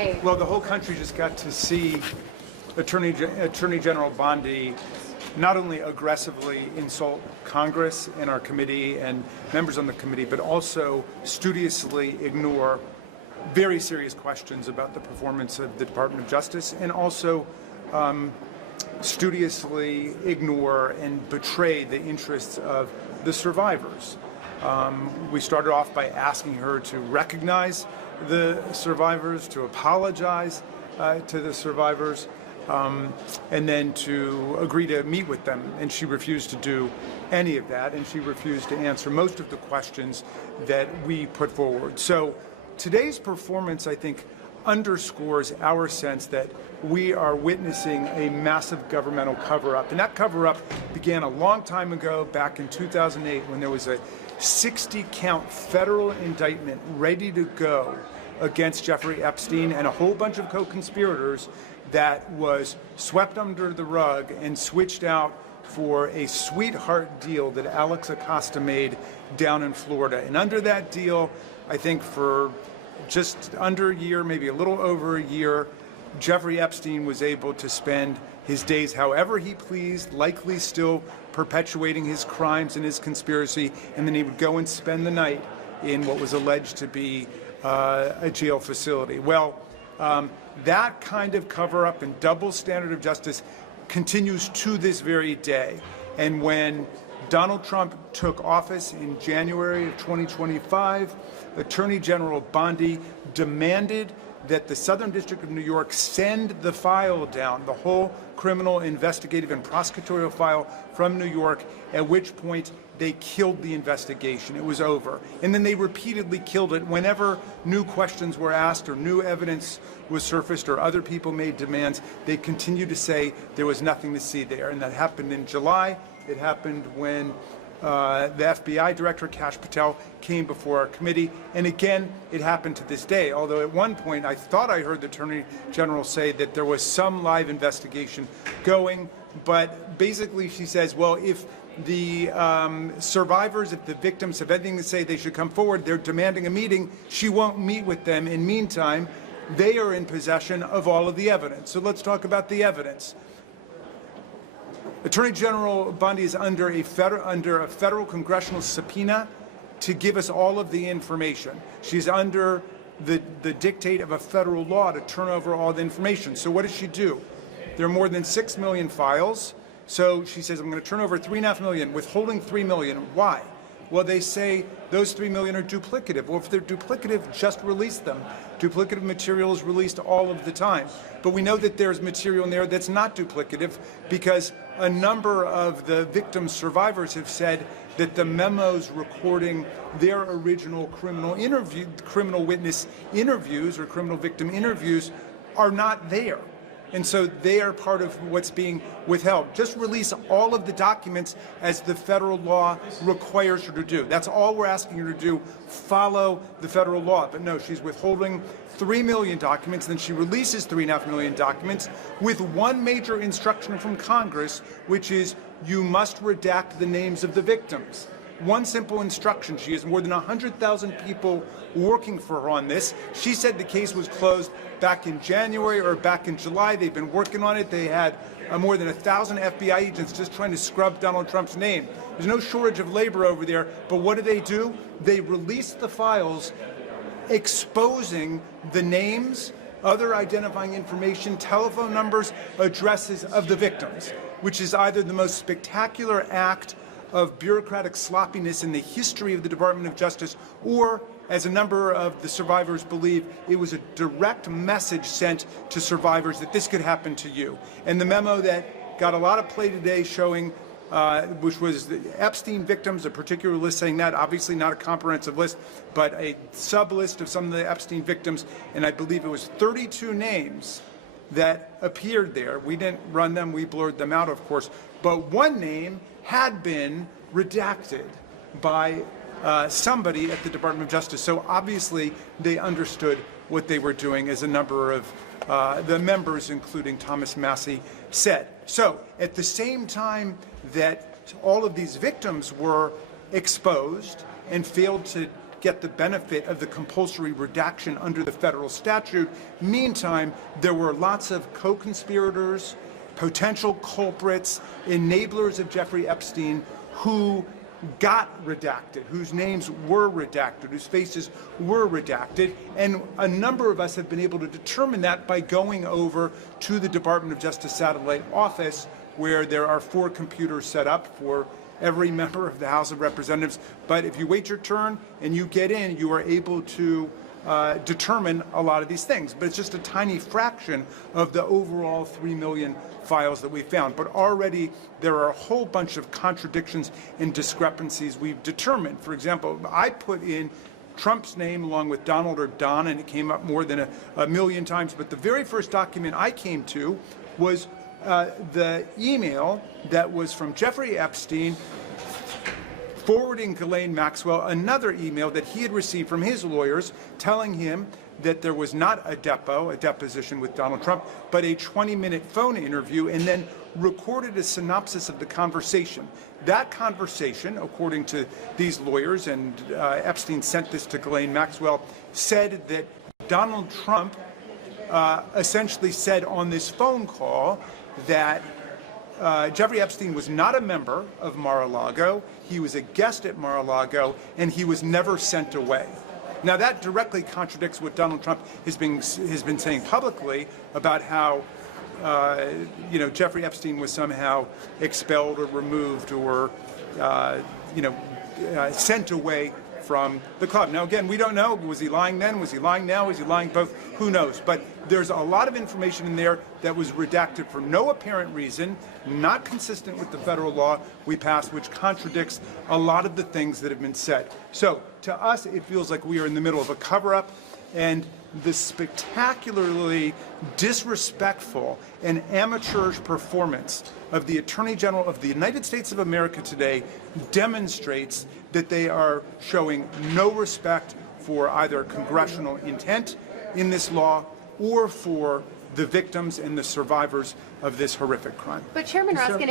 day? Well, the whole country just got to see Attorney General Bondi not only aggressively insult Congress and our committee and members on the committee, but also studiously ignore very serious questions about the performance of the Department of Justice, and also studiously ignore and betray the interests of the survivors. We started off by asking her to recognize the survivors, to apologize to the survivors, and then to agree to meet with them. And she refused to do any of that, and she refused to answer most of the questions that we put forward. So today's performance, I think, underscores our sense that we are witnessing a massive governmental cover-up. And that cover-up began a long time ago, back in 2008, when there was a 60-count federal indictment ready to go against Jeffrey Epstein and a whole bunch of co-conspirators that was swept under the rug and switched out for a sweetheart deal that Alex Acosta made down in Florida. And under that deal, I think for just under a year, maybe a little over a year, Jeffrey Epstein was able to spend his days however he pleased, likely still perpetuating his crimes and his conspiracy, and then he would go and spend the night in what was alleged to be a jail facility. Well, that kind of cover-up and double standard of justice continues to this very day. And when Donald Trump took office in January of 2025, Attorney General Bondi demanded that the Southern District of New York send the file down, the whole criminal, investigative, and prosecutorial file from New York, at which point they killed the investigation. It was over. And then they repeatedly killed it whenever new questions were asked or new evidence was surfaced or other people made demands. They continued to say there was nothing to see there. And that happened in July. It happened when the FBI Director, Kash Patel, came before our committee. And again, it happened to this day. Although at one point, I thought I heard the Attorney General say that there was some live investigation going. But basically, she says, well, if the survivors, if the victims have anything to say, they should come forward. They're demanding a meeting. She won't meet with them. In the meantime, they are in possession of all of the evidence. So let's talk about the evidence. Attorney General Bondi is under a federal congressional subpoena to give us all of the information. She's under the dictate of a federal law to turn over all the information. So what does she do? There are more than 6 million files. So she says, I'm going to turn over 3.5 million, withholding 3 million. Why? Well, they say those 3 million are duplicative. Well, if they're duplicative, just release them. Duplicative material is released all of the time. But we know that there's material in there that's not duplicative because a number of the victims' survivors have said that the memos recording their original criminal witness interviews or criminal victim interviews are not there. And so they are part of what's being withheld. Just release all of the documents as the federal law requires her to do. That's all we're asking her to do, follow the federal law. But no, she's withholding 3 million documents, then she releases 3.5 million documents with one major instruction from Congress, which is you must redact the names of the victims. One simple instruction. She has more than 100,000 people working for her on this. She said the case was closed back in January or back in July. They've been working on it. They had more than 1,000 FBI agents just trying to scrub Donald Trump's name. There's no shortage of labor over there, but what do? They release the files exposing the names, other identifying information, telephone numbers, addresses of the victims, which is either the most spectacular act of bureaucratic sloppiness in the history of the Department of Justice, or, as a number of the survivors believe, it was a direct message sent to survivors that this could happen to you. And the memo that got a lot of play today showing, which was the Epstein victims, a particular list saying that, obviously not a comprehensive list, but a sub-list of some of the Epstein victims, and I believe it was 32 names that appeared there. We didn't run them, we blurred them out, of course, but one name had been redacted by somebody at the Department of Justice. So obviously they understood what they were doing, as a number of the members, including Thomas Massey, said. So at the same time that all of these victims were exposed and failed to get the benefit of the compulsory redaction under the federal statute. Meantime, there were lots of co-conspirators, potential culprits, enablers of Jeffrey Epstein who got redacted, whose names were redacted, whose faces were redacted, and a number of us have been able to determine that by going over to the Department of Justice satellite office, where there are 4 computers set up for every member of the House of Representatives. But if you wait your turn and you get in, you are able to determine a lot of these things. But it's just a tiny fraction of the overall 3 million files that we found. But already there are a whole bunch of contradictions and discrepancies we've determined. For example, I put in Trump's name along with Donald or Don, and it came up more than a million times. But the very first document I came to was the email that was from Jeffrey Epstein forwarding Ghislaine Maxwell another email that he had received from his lawyers telling him that there was not a deposition with Donald Trump, but a 20-minute phone interview, and then recorded a synopsis of the conversation. That conversation, according to these lawyers, and Epstein sent this to Ghislaine Maxwell, said that Donald Trump essentially said on this phone call that Jeffrey Epstein was not a member of Mar-a-Lago, he was a guest at Mar-a-Lago, and he was never sent away. Now that directly contradicts what Donald Trump has been saying publicly about how Jeffrey Epstein was somehow expelled or removed or sent away from the club. Now again, we don't know. Was he lying then? Was he lying now? Was he lying both? Who knows? But there's a lot of information in there that was redacted for no apparent reason, not consistent with the federal law we passed, which contradicts a lot of the things that have been said. So to us, it feels like we are in the middle of a cover-up, and the spectacularly disrespectful and amateurish performance of the Attorney General of the United States of America today demonstrates that they are showing no respect for either congressional intent in this law or for the victims and the survivors of this horrific crime. But Chairman Raskin,